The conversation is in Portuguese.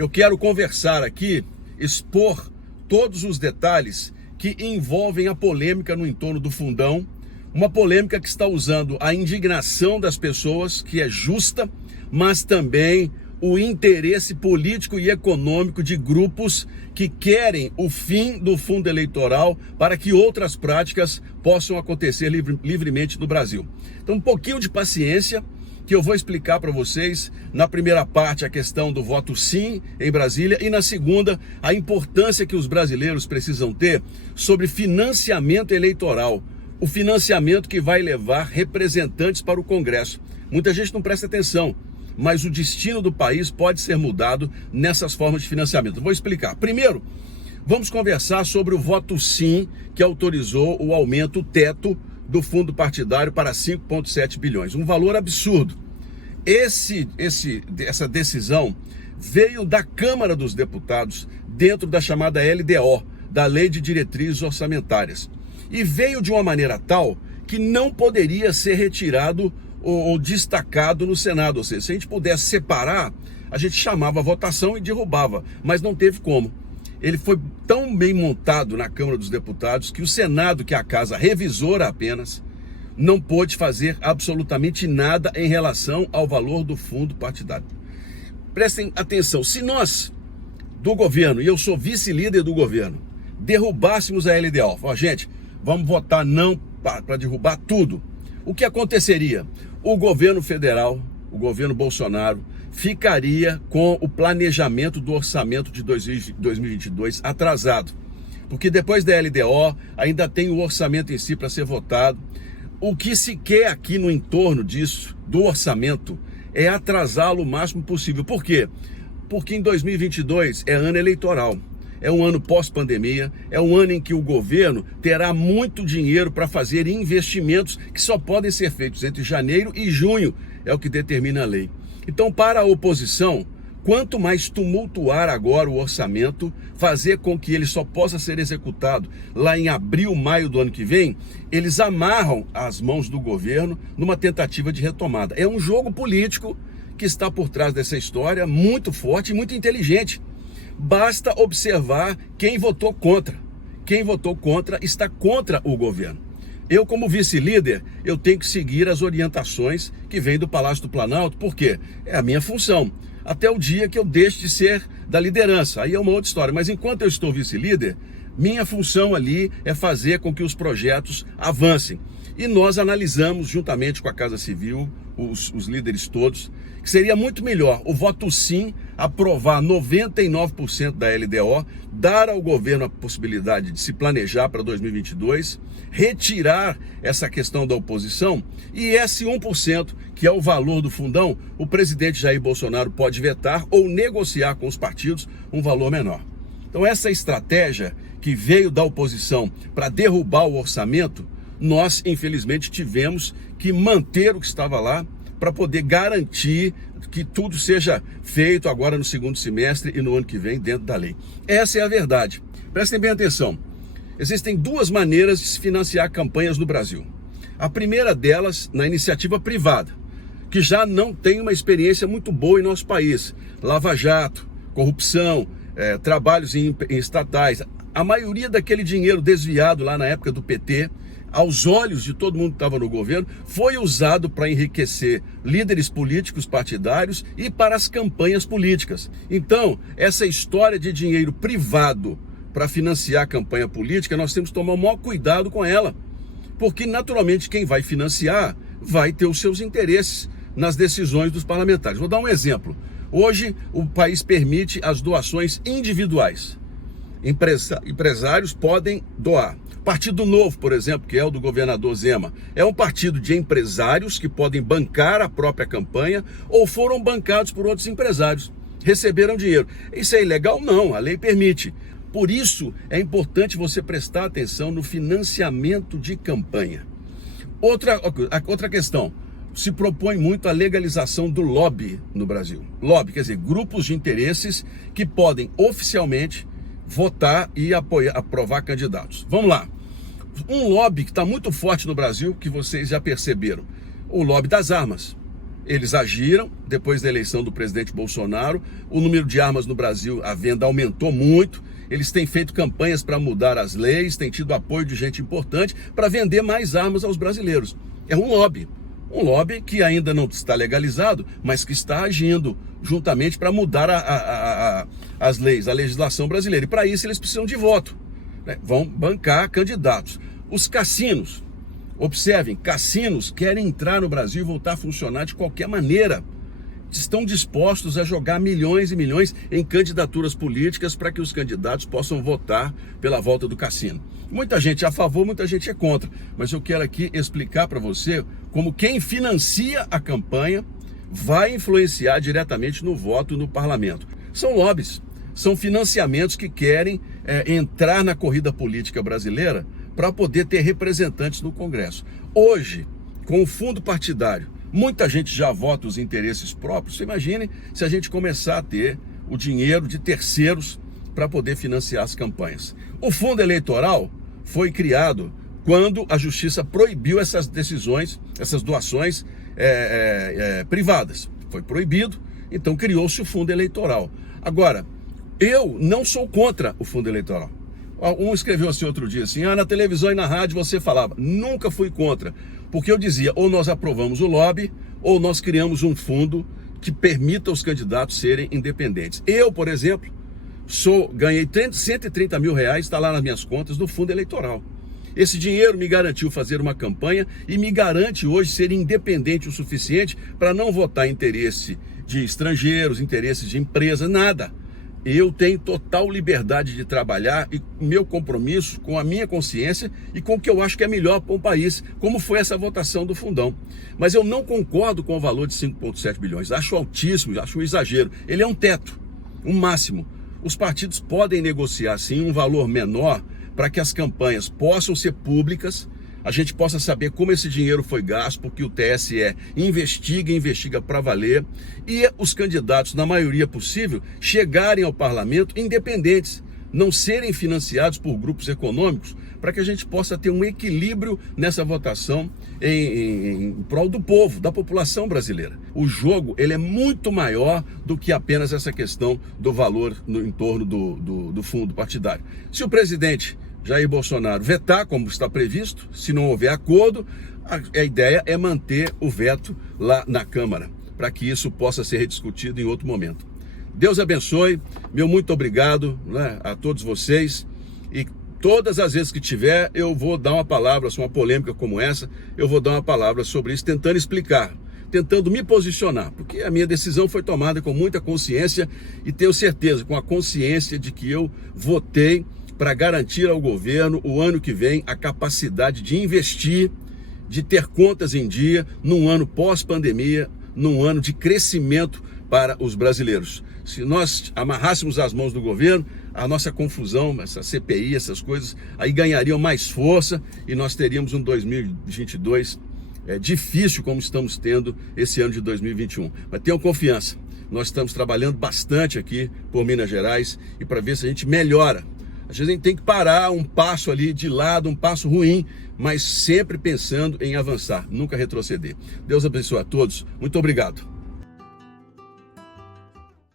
eu quero conversar aqui, expor todos os detalhes que envolvem a polêmica no entorno do fundão, uma polêmica que está usando a indignação das pessoas, que é justa, mas também o interesse político e econômico de grupos que querem o fim do fundo eleitoral para que outras práticas possam acontecer livremente no Brasil. Então, um pouquinho de paciência, que eu vou explicar para vocês, na primeira parte, a questão do voto sim em Brasília, e na segunda, a importância que os brasileiros precisam ter sobre financiamento eleitoral, o financiamento que vai levar representantes para o Congresso. Muita gente não presta atenção, mas o destino do país pode ser mudado nessas formas de financiamento. Eu vou explicar. Primeiro, vamos conversar sobre o voto sim, que autorizou o aumento, o teto do fundo partidário para 5,7 bilhões. Um valor absurdo. Essa decisão veio da Câmara dos Deputados, dentro da chamada LDO, da Lei de Diretrizes Orçamentárias. E veio de uma maneira tal que não poderia ser retirado ou destacado no Senado. Ou seja, se a gente pudesse separar, a gente chamava a votação e derrubava, mas não teve como. Ele foi tão bem montado na Câmara dos Deputados que o Senado, que é a casa revisora apenas, não pôde fazer absolutamente nada em relação ao valor do fundo partidário. Prestem atenção, se nós, do governo, e eu sou vice-líder do governo, derrubássemos a LDO, gente, vamos votar não para derrubar tudo, o que aconteceria? O governo federal, o governo Bolsonaro, ficaria com o planejamento do orçamento de 2022 atrasado. Porque depois da LDO, ainda tem o orçamento em si para ser votado. O que se quer aqui no entorno disso, do orçamento, é atrasá-lo o máximo possível. Por quê? Porque em 2022 é ano eleitoral. É um ano pós-pandemia, é um ano em que o governo terá muito dinheiro para fazer investimentos que só podem ser feitos entre janeiro e junho, é o que determina a lei. Então, para a oposição, quanto mais tumultuar agora o orçamento, fazer com que ele só possa ser executado lá em abril, maio do ano que vem, eles amarram as mãos do governo numa tentativa de retomada. É um jogo político que está por trás dessa história, muito forte e muito inteligente. Basta observar quem votou contra. Quem votou contra está contra o governo. Eu, como vice-líder, eu tenho que seguir as orientações que vêm do Palácio do Planalto, porque é a minha função. Até o dia que eu deixe de ser da liderança, aí é uma outra história. Mas enquanto eu estou vice-líder, minha função ali é fazer com que os projetos avancem. E nós analisamos, juntamente com a Casa Civil, os líderes todos, que seria muito melhor o voto sim, aprovar 99% da LDO, dar ao governo a possibilidade de se planejar para 2022, retirar essa questão da oposição, e esse 1%, que é o valor do fundão, o presidente Jair Bolsonaro pode vetar ou negociar com os partidos um valor menor. Então essa estratégia que veio da oposição para derrubar o orçamento, nós infelizmente tivemos que manter o que estava lá para poder garantir que tudo seja feito agora no segundo semestre e no ano que vem dentro da lei. Essa é a verdade. Prestem bem atenção. Existem duas maneiras de se financiar campanhas no Brasil. A primeira delas, na iniciativa privada, que já não tem uma experiência muito boa em nosso país. Lava Jato, corrupção, trabalhos em estatais. A maioria daquele dinheiro desviado lá na época do PT, aos olhos de todo mundo que estava no governo, foi usado para enriquecer líderes políticos partidários e para as campanhas políticas. Então, essa história de dinheiro privado para financiar a campanha política, nós temos que tomar o maior cuidado com ela. Porque, naturalmente, quem vai financiar vai ter os seus interesses nas decisões dos parlamentares. Vou dar um exemplo. Hoje, o país permite as doações individuais. Empresários podem doar. Partido Novo, por exemplo, que é o do governador Zema, é um partido de empresários que podem bancar a própria campanha ou foram bancados por outros empresários, receberam dinheiro. Isso é ilegal? Não, a lei permite. Por isso, é importante você prestar atenção no financiamento de campanha. Outra questão, se propõe muito a legalização do lobby no Brasil. Lobby, quer dizer, grupos de interesses que podem oficialmente votar e aprovar candidatos. Vamos lá. Um lobby que está muito forte no Brasil, que vocês já perceberam, o lobby das armas. Eles agiram depois da eleição do presidente Bolsonaro, o número de armas no Brasil, a venda aumentou muito, eles têm feito campanhas para mudar as leis, têm tido apoio de gente importante para vender mais armas aos brasileiros. É um lobby que ainda não está legalizado, mas que está agindo juntamente para mudar as leis, a legislação brasileira. E para isso eles precisam de voto, né? Vão bancar candidatos. Os cassinos, observem, cassinos querem entrar no Brasil e voltar a funcionar de qualquer maneira. Estão dispostos a jogar milhões e milhões em candidaturas políticas para que os candidatos possam votar pela volta do cassino. Muita gente é a favor, muita gente é contra, mas eu quero aqui explicar para você como quem financia a campanha vai influenciar diretamente no voto no parlamento. São lobbies, são financiamentos que querem entrar na corrida política brasileira para poder ter representantes no Congresso. Hoje, com o fundo partidário, muita gente já vota os interesses próprios. Você imagine se a gente começar a ter o dinheiro de terceiros para poder financiar as campanhas. O fundo eleitoral foi criado quando a justiça proibiu essas decisões, essas doações privadas. Foi proibido, então criou-se o fundo eleitoral. Agora, eu não sou contra o fundo eleitoral. Um escreveu assim outro dia, assim, na televisão e na rádio você falava. Nunca fui contra, porque eu dizia, ou nós aprovamos o lobby, ou nós criamos um fundo que permita os candidatos serem independentes. Eu, por exemplo, ganhei 130 mil reais, está lá nas minhas contas, do fundo eleitoral. Esse dinheiro me garantiu fazer uma campanha e me garante hoje ser independente o suficiente para não votar interesse de estrangeiros, interesses de empresas, nada. Eu tenho total liberdade de trabalhar e meu compromisso com a minha consciência e com o que eu acho que é melhor para o país, como foi essa votação do fundão. Mas eu não concordo com o valor de 5,7 bilhões, acho altíssimo, acho um exagero. Ele é um teto, um máximo. Os partidos podem negociar, sim, um valor menor para que as campanhas possam ser públicas, a gente possa saber como esse dinheiro foi gasto, porque o TSE investiga para valer, e os candidatos, na maioria possível, chegarem ao parlamento independentes, não serem financiados por grupos econômicos, para que a gente possa ter um equilíbrio nessa votação em prol do povo, da população brasileira. O jogo ele é muito maior do que apenas essa questão do valor em torno do fundo partidário. Se o presidente Jair Bolsonaro vetar, como está previsto, se não houver acordo, a ideia é manter o veto lá na Câmara, para que isso possa ser rediscutido em outro momento. Deus abençoe, meu muito obrigado, né, a todos vocês, e todas as vezes que tiver, eu vou dar uma palavra sobre uma polêmica como essa, eu vou dar uma palavra sobre isso, tentando explicar, tentando me posicionar, porque a minha decisão foi tomada com muita consciência e tenho certeza, com a consciência de que eu votei para garantir ao governo, o ano que vem, a capacidade de investir, de ter contas em dia, num ano pós-pandemia, num ano de crescimento para os brasileiros. Se nós amarrássemos as mãos do governo, a nossa confusão, essa CPI, essas coisas, aí ganhariam mais força e nós teríamos um 2022 difícil como estamos tendo esse ano de 2021. Mas tenham confiança, nós estamos trabalhando bastante aqui por Minas Gerais e para ver se a gente melhora. Às vezes a gente tem que parar um passo ali de lado, um passo ruim, mas sempre pensando em avançar, nunca retroceder. Deus abençoe a todos. Muito obrigado.